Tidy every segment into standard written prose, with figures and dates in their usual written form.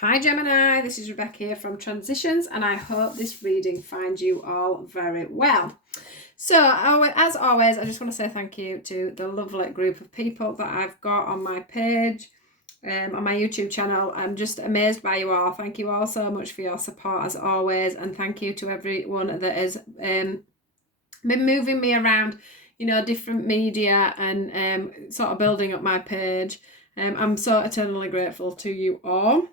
Hi Gemini, this is Rebecca here from Transitions, and I hope this reading finds you all very well. So, as always, I just want to say thank you to the lovely group of people that I've got on my page, on my YouTube channel. I'm just amazed by you all. Thank you all so much for your support as always, and thank you to everyone that has been moving me around, different media and sort of building up my page. I'm so eternally grateful to you all.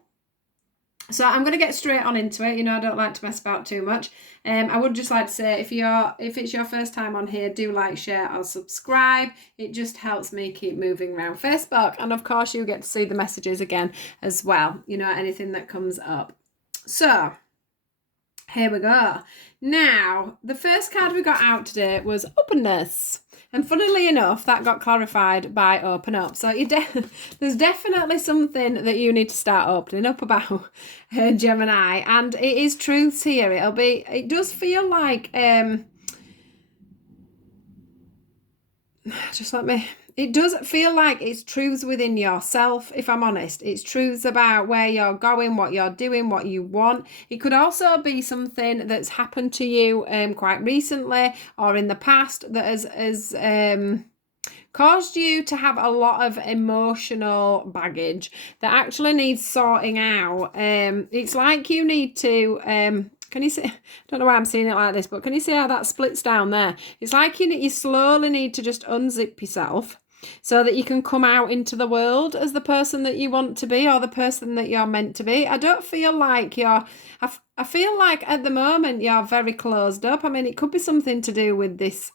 So I'm going to get straight on into it. I don't like to mess about too much. I would just like to say, if it's your first time on here, do like, share, or subscribe. It just helps me keep moving around Facebook. And of course, you get to see the messages again as well. Anything that comes up. So here we go. Now, the first card we got out today was openness. And funnily enough, that got clarified by open up. So there's definitely something that you need to start opening up about, Gemini. And it is truths here. It does feel like, it does feel like it's truths within yourself, if I'm honest. It's truths about where you're going, what you're doing, what you want. It could also be something that's happened to you quite recently or in the past that has caused you to have a lot of emotional baggage that actually needs sorting out. It's like you need to... can you see? I don't know why I'm seeing it like this, but can you see how that splits down there? It's like you slowly need to just unzip yourself so that you can come out into the world as the person that you want to be or the person that you're meant to be. I don't feel like I feel like at the moment you're very closed up. I mean, it could be something to do with this,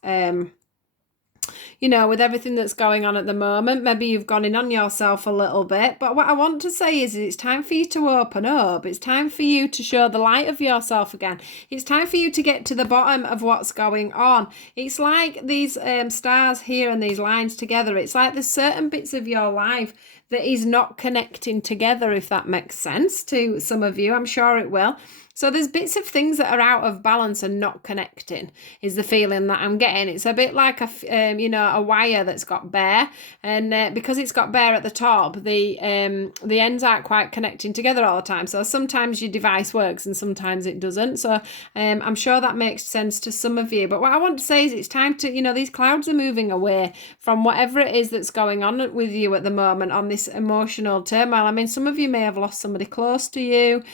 with everything that's going on at the moment. Maybe you've gone in on yourself a little bit. But what I want to say is it's time for you to open up. It's time for you to show the light of yourself again. It's time for you to get to the bottom of what's going on. It's like these stars here and these lines together. It's like there's certain bits of your life that is not connecting together, if that makes sense to some of you. I'm sure it will. So there's bits of things that are out of balance and not connecting is the feeling that I'm getting. It's a bit like a wire that's got bare, and because it's got bare at the top, the ends aren't quite connecting together all the time. So sometimes your device works and sometimes it doesn't. So I'm sure that makes sense to some of you. But what I want to say is it's time to, these clouds are moving away from whatever it is that's going on with you at the moment on this emotional turmoil. I mean, some of you may have lost somebody close to you.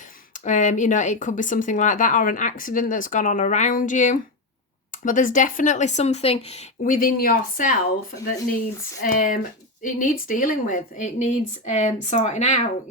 It could be something like that or an accident that's gone on around you. But there's definitely something within yourself that needs dealing with. It needs sorting out.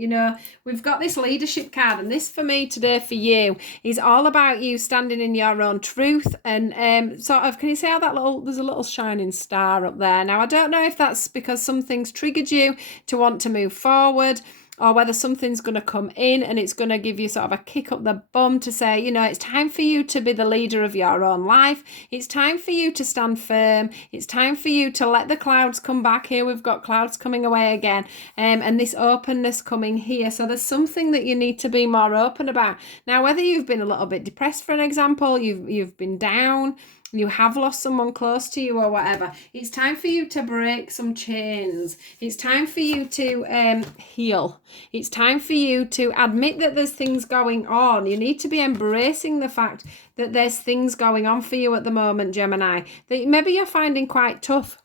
We've got this leadership card, and this for me today for you is all about you standing in your own truth and sort of, can you see how there's a little shining star up there? Now, I don't know if that's because something's triggered you to want to move forward, or whether something's going to come in and it's going to give you sort of a kick up the bum to say, it's time for you to be the leader of your own life. It's time for you to stand firm. It's time for you to let the clouds come back. Here we've got clouds coming away again, and this openness coming here. So there's something that you need to be more open about. Now, whether you've been a little bit depressed, for an example, you've been down, you have lost someone close to you or whatever, it's time for you to break some chains. It's time for you to heal. It's time for you to admit that there's things going on. You need to be embracing the fact that there's things going on for you at the moment, Gemini, that maybe you're finding quite tough.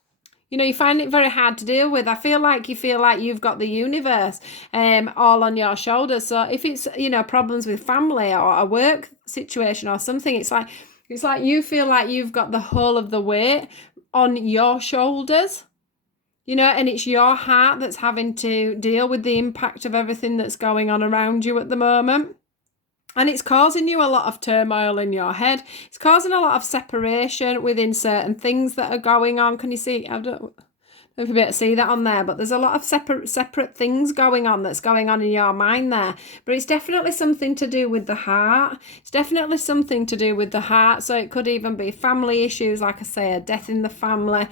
You find it very hard to deal with. I feel like you've got the universe all on your shoulders. So if it's, problems with family or a work situation or something, it's like you feel like you've got the whole of the weight on your shoulders, and it's your heart that's having to deal with the impact of everything that's going on around you at the moment. And it's causing you a lot of turmoil in your head. It's causing a lot of separation within certain things that are going on. Can you see? I don't know if you'll be able to see that on there, but there's a lot of separate things going on that's going on in your mind there. But it's definitely something to do with the heart. It's definitely something to do with the heart. So it could even be family issues, like I say, a death in the family.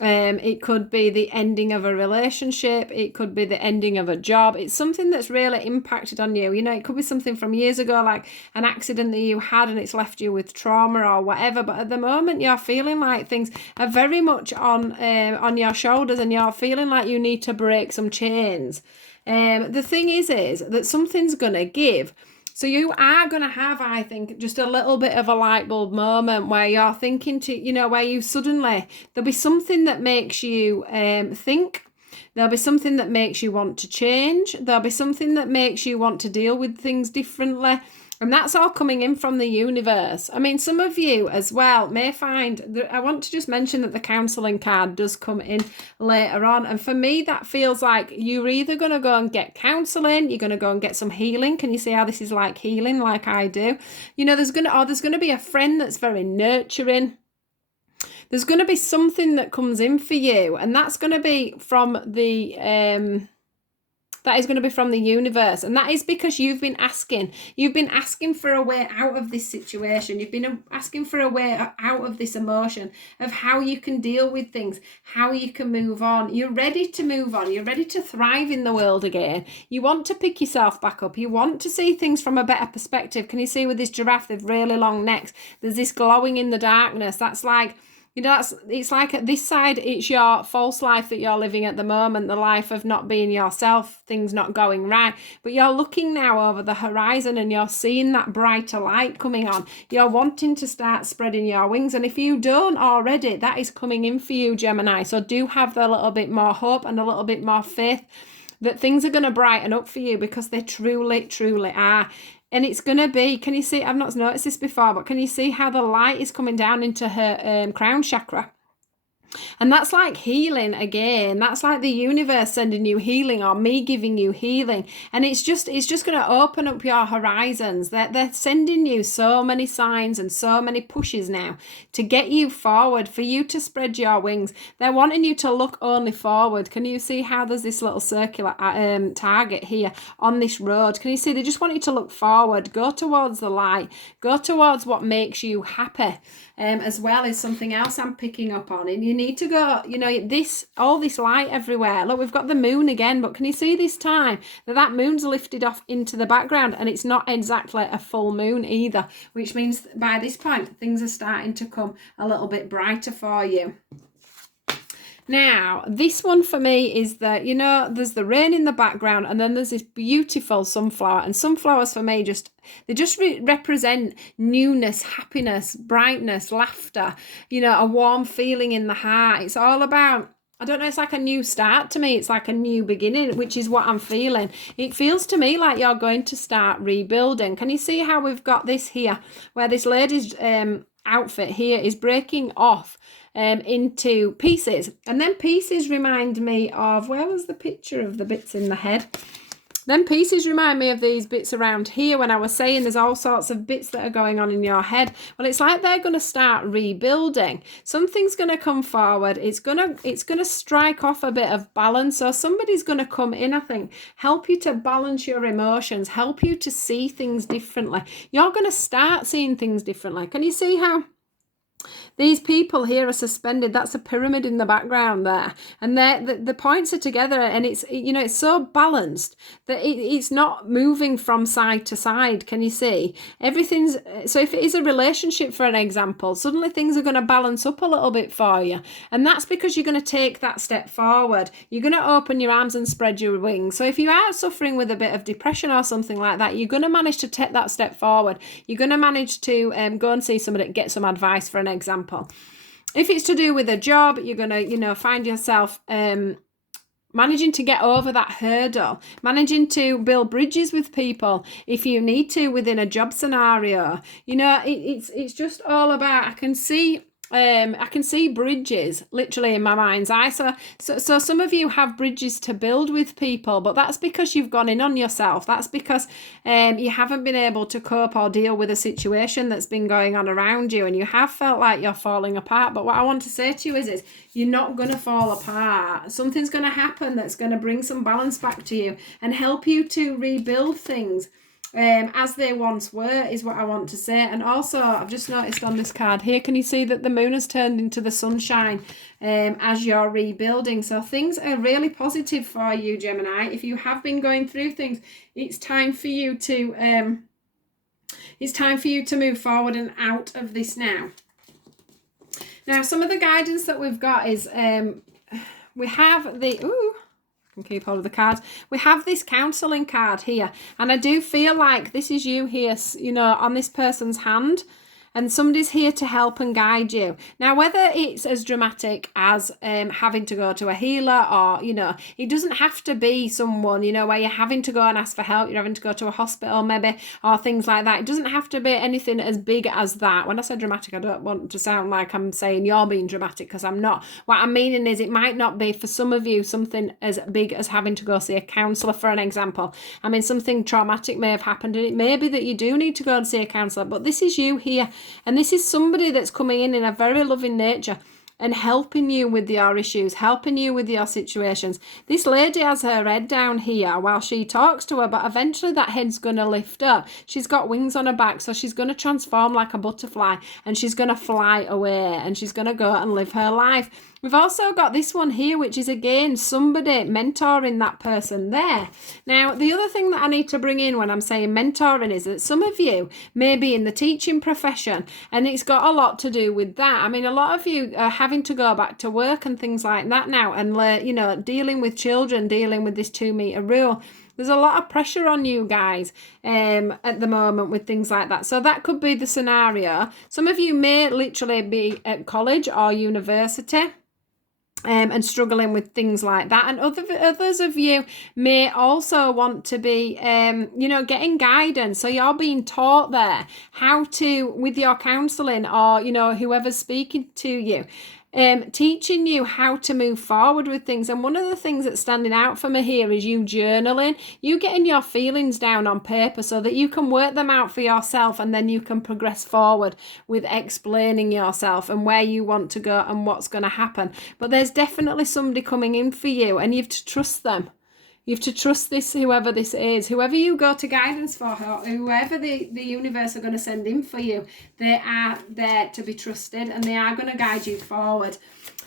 It could be the ending of a relationship. It could be the ending of a job. It's something that's really impacted on you. It could be something from years ago, like an accident that you had and it's left you with trauma or whatever. But at the moment, you're feeling like things are very much on your shoulders and you're feeling like you need to break some chains. The thing is that something's going to give. So you are going to have, I think, just a little bit of a light bulb moment where you're thinking where you suddenly, there'll be something that makes you think. There'll be something that makes you want to change. There'll be something that makes you want to deal with things differently. And that's all coming in from the universe. I mean, some of you as well may find that I want to just mention that the counselling card does come in later on. And for me, that feels like you're either going to go and get counselling, you're going to go and get some healing. Can you see how this is like healing, like I do? There's going to be a friend that's very nurturing. There's going to be something that comes in for you, and that's going to be from the that is going to be from the universe. And that is because you've been asking for a way out of this situation. You've been asking for a way out of this emotion of how you can deal with things, how you can move on. You're ready to move on. You're ready to thrive in the world again. You want to pick yourself back up. You want to see things from a better perspective. Can you see with this giraffe, they've really long necks? There's this glowing in the darkness. That's like, it's like at this side, it's your false life that you're living at the moment, the life of not being yourself, things not going right. But you're looking now over the horizon and you're seeing that brighter light coming on. You're wanting to start spreading your wings. And if you don't already, that is coming in for you, Gemini. So do have a little bit more hope and a little bit more faith that things are going to brighten up for you, because they truly, truly are. And it's going to be, can you see, I've not noticed this before, but can you see how the light is coming down into her crown chakra? And that's like healing again. That's like the universe sending you healing, or me giving you healing. And it's just going to open up your horizons. They're sending you so many signs and so many pushes now to get you forward, for you to spread your wings. They're wanting you to look only forward. Can you see how there's this little circular target here on this road? Can you see they just want you to look forward, go towards the light, go towards what makes you happy. As well as something else I'm picking up on, and you need to go, all this light everywhere. Look, we've got the moon again, but can you see this time that moon's lifted off into the background, and it's not exactly a full moon either, which means by this point things are starting to come a little bit brighter for you. Now, this one for me is that, there's the rain in the background, and then there's this beautiful sunflower. And sunflowers for me they represent newness, happiness, brightness, laughter, a warm feeling in the heart. It's all about, I don't know, it's like a new start to me. It's like a new beginning, which is what I'm feeling. It feels to me like you're going to start rebuilding. Can you see how we've got this here, where this lady's outfit here is breaking off into pieces, and then pieces remind me of, where was the picture of the bits in the head? Then pieces remind me of these bits around here when I was saying there's all sorts of bits that are going on in your head. Well, it's like they're going to start rebuilding. Something's going to come forward. It's going to strike off a bit of balance. So somebody's going to come in, I think, help you to balance your emotions, help you to see things differently. You're going to start seeing things differently. Can you see how these people here are suspended? That's a pyramid in the background there, and the points are together, and it's it's so balanced that it's not moving from side to side. Can you see? Everything's, so if it is a relationship, for an example, suddenly things are going to balance up a little bit for you, and that's because you're going to take that step forward. You're going to open your arms and spread your wings. So if you are suffering with a bit of depression or something like that, you're going to manage to take that step forward. You're going to manage to go and see somebody, get some advice, for an example. If it's to do with a job, you're going to, find yourself managing to get over that hurdle, managing to build bridges with people if you need to within a job scenario. It's just all about, I can see bridges literally in my mind's eye. So some of you have bridges to build with people, but that's because you've gone in on yourself. That's because you haven't been able to cope or deal with a situation that's been going on around you, and you have felt like you're falling apart. But what I want to say to you is you're not going to fall apart. Something's going to happen that's going to bring some balance back to you and help you to rebuild things as they once were, is what I want to say. And also, I've just noticed on this card here, can you see that the moon has turned into the sunshine as you're rebuilding? So things are really positive for you, Gemini. If you have been going through things, it's time for you to move forward and out of this now. Now, some of the guidance that we've got is we have the can keep hold of the cards. We have this counselling card here, and I do feel like this is you here, you know, on this person's hand. And somebody's here to help and guide you. Now, whether it's as dramatic as having to go to a healer, or, you know, it doesn't have to be someone, you know, where you're having to go and ask for help, you're having to go to a hospital maybe, or things like that. It doesn't have to be anything as big as that. When I say dramatic, I don't want to sound like I'm saying you're being dramatic, because I'm not. What I'm meaning is it might not be, for some of you, something as big as having to go see a counsellor, for an example. I mean, something traumatic may have happened, and it may be that you do need to go and see a counsellor, but this is you here. And this is somebody that's coming in a very loving nature and helping you with your issues, helping you with your situations. This lady has her head down here while she talks to her, but eventually that head's going to lift up. She's got wings on her back, so she's going to transform like a butterfly, and she's going to fly away, and she's going to go and live her life. We've also got this one here, which is, again, somebody mentoring that person there. Now, the other thing that I need to bring in when I'm saying mentoring is that some of you may be in the teaching profession, and it's got a lot to do with that. I mean, a lot of you are having to go back to work and things like that now, and, you know, dealing with children, dealing with this 2 meter rule. There's a lot of pressure on you guys at the moment with things like that. So that could be the scenario. Some of you may literally be at college or university, and struggling with things like that, and others of you may also want to be you know, getting guidance. So you're being taught there how to, with your counselling, or, you know, whoever's speaking to you, teaching you how to move forward with things. And one of the things that's standing out for me here is you journaling, you getting your feelings down on paper so that you can work them out for yourself, and then you can progress forward with explaining yourself and where you want to go and what's going to happen. But there's definitely somebody coming in for you, and you have to trust them. You have to trust this, whoever this is, whoever you go to guidance for, whoever the universe are going to send in for you. They are there to be trusted, and they are going to guide you forward.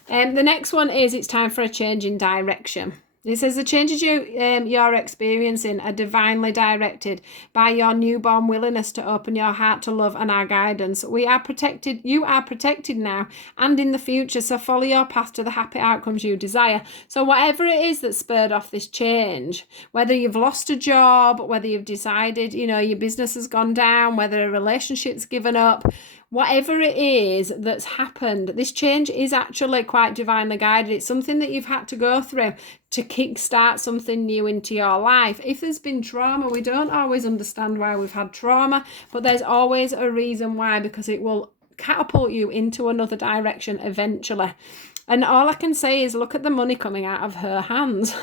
The next one is, it's time for a change in direction. It says the changes you're experiencing are divinely directed by your newborn willingness to open your heart to love and our guidance. We are protected. You are protected now and in the future. So follow your path to the happy outcomes you desire. So whatever it is that spurred off this change, whether you've lost a job, whether you've decided, you know, your business has gone down, whether a relationship's given up, whatever it is that's happened, this change is actually quite divinely guided. It's something that you've had to go through to kickstart something new into your life. If there's been trauma, we don't always understand why we've had trauma, but there's always a reason why, because it will catapult you into another direction eventually. And all I can say is look at the money coming out of her hands.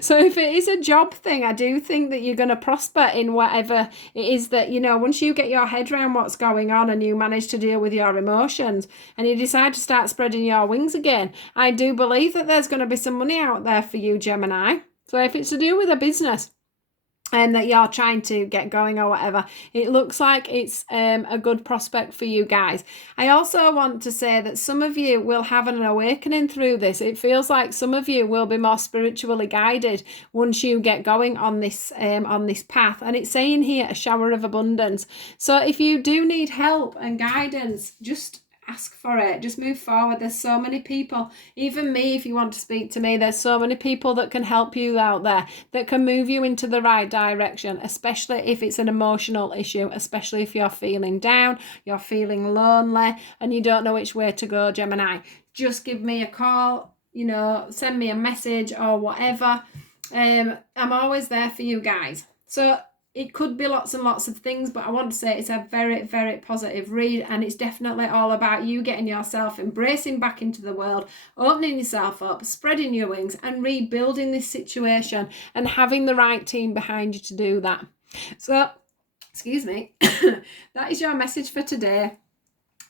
So if it is a job thing, I do think that you're going to prosper in whatever it is that, you know, once you get your head around what's going on and you manage to deal with your emotions and you decide to start spreading your wings again, I do believe that there's going to be some money out there for you, Gemini. So if it's to do with a business and that you're trying to get going or whatever, it looks like it's a good prospect for you guys. I also want to say that some of you will have an awakening through this. It feels like some of you will be more spiritually guided once you get going on this path. And it's saying here a shower of abundance. So if you do need help and guidance, just ask for it. Just move forward. There's so many people, even me, if you want to speak to me, there's so many people that can help you out there, that can move you into the right direction, especially if it's an emotional issue, especially if you're feeling down, you're feeling lonely, and you don't know which way to go, Gemini. Just give me a call, you know, send me a message or whatever. I'm always there for you guys. So it could be lots and lots of things, but I want to say it's a very, very positive read, and it's definitely all about you getting yourself, embracing back into the world, opening yourself up, spreading your wings, and rebuilding this situation and having the right team behind you to do that. So, excuse me, that is your message for today.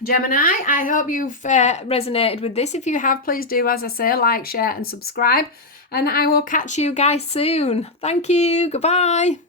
Gemini, I hope you've resonated with this. If you have, please do, as I say, like, share, and subscribe, and I will catch you guys soon. Thank you. Goodbye.